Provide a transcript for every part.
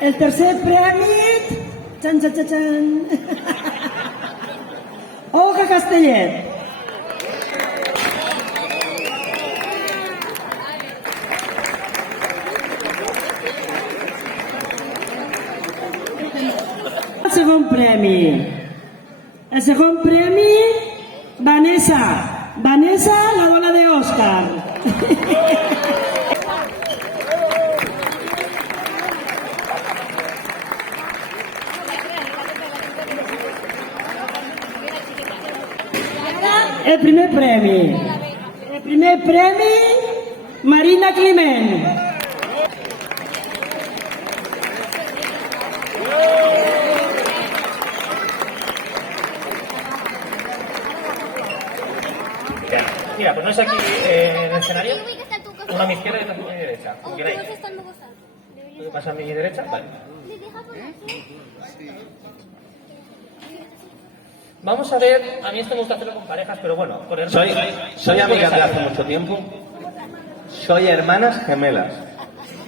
El tercer premi... Xan, xan, xan, xan. Olga Castellet. El segon premi. El segon premi, Vanessa. Vanessa, la dona d'Òscar. El primer premi. El primer premi, Marina Climent. Mira, pues no es aquí en el escenario. Una a mi izquierda y otra a mi derecha. Como queráis. ¿Qué pasa a mi derecha? Vale. Vamos a ver, a mí esto me gusta hacerlo con parejas, pero bueno, por el Soy amigas de hace mucho tiempo. Soy hermanas gemelas.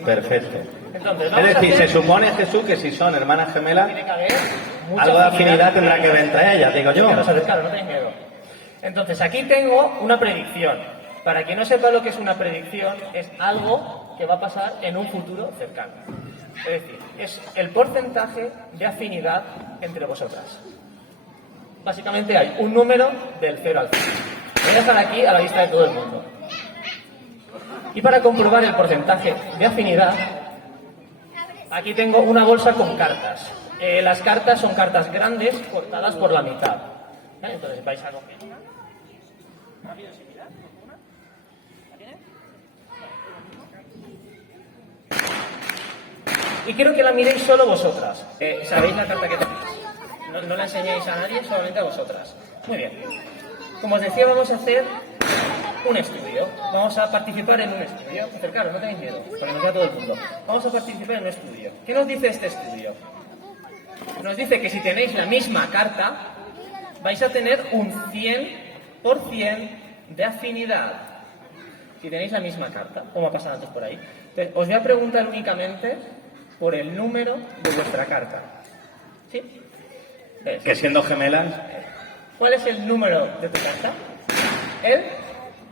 Perfecto. Entonces, Es decir, se supone, Jesús, que si son hermanas gemelas, tiene que haber mucha algo de afinidad tendrá que ver entre ellas, digo yo. Claro, no tenéis miedo. Entonces, aquí tengo una predicción. Para quien no sepa lo que es una predicción, es algo que va a pasar en un futuro cercano. Es decir, es el porcentaje de afinidad entre vosotras. Básicamente hay un número del 0 al 100. Voy a dejar aquí a la vista de todo el mundo. Y para comprobar el porcentaje de afinidad, aquí tengo una bolsa con cartas. Las cartas son cartas grandes cortadas por la mitad. ¿Vale? Entonces vais a coger una. Rápido, similar. Una. ¿La tienes? Y quiero que la miréis solo vosotras. ¿Sabéis la carta que tenéis? No la enseñéis a nadie, solamente a vosotras. Muy bien. Como os decía, vamos a hacer un estudio. Vamos a participar en un estudio. Acercaros, no tenéis miedo, porque nos vea todo el mundo. Vamos a participar en un estudio. ¿Qué nos dice este estudio? Nos dice que si tenéis la misma carta, vais a tener un 100% de afinidad. Si tenéis la misma carta, como ha pasado antes por ahí. Entonces, os voy a preguntar únicamente por el número de vuestra carta. ¿Sí? ¿Ves? Que siendo gemelas, ¿Cuál es el número de tu carta?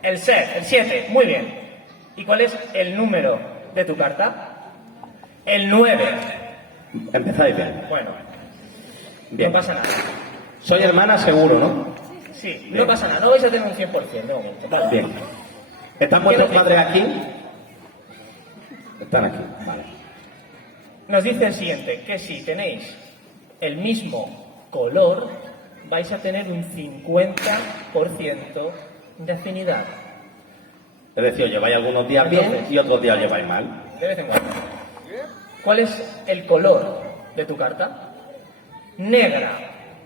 El 6, el 7, muy bien. ¿Y cuál es el número de tu carta? El 9. empezáis bien. Bueno, Bien. no pasa nada. Soy hermana seguro, ¿no? Sí, Bien. no pasa nada, no vais a tener un 100% de momento. Vale. Bien. ¿Están vuestros padres aquí? Están aquí, vale. Nos dice el siguiente, que si tenéis el mismo color, vais a tener un 50% de afinidad. Es decir, os lleváis algunos días bien y otros días os lleváis mal. De vez en cuando. ¿Cuál es el color de tu carta? Negra.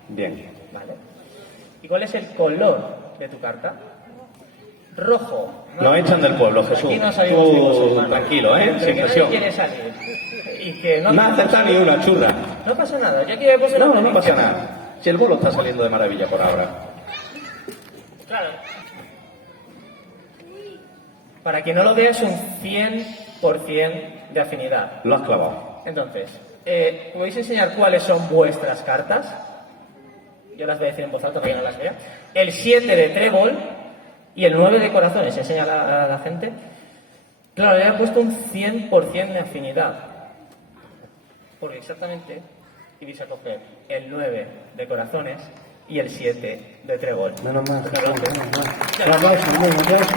Bien. ¿Vale? ¿Y cuál es el color de tu carta? Rojo. Nos echan del pueblo, Jesús. Aquí no salimos vivos, hermano. Tranquilo, Pero sin que nadie presión. quiere salir. Y que no, No acepta ni una churra. no pasa nada. Yo aquí he puesto una No, no pasa predicción. nada. Si el bolo está saliendo de maravilla por ahora. Claro. Para quien no lo vea, es un 100% de afinidad. Lo has clavado. Entonces, ¿podéis enseñar cuáles son vuestras cartas? Yo las voy a decir en voz alta para que no las vea. El 7 de trébol y el 9 de corazones. Enseña a la gente. Claro, le he puesto un 100% de afinidad. Porque exactamente ibais a coger el 9 de corazones y el 7 de trébol. Menos mal. Porque Un aplauso, un aplauso.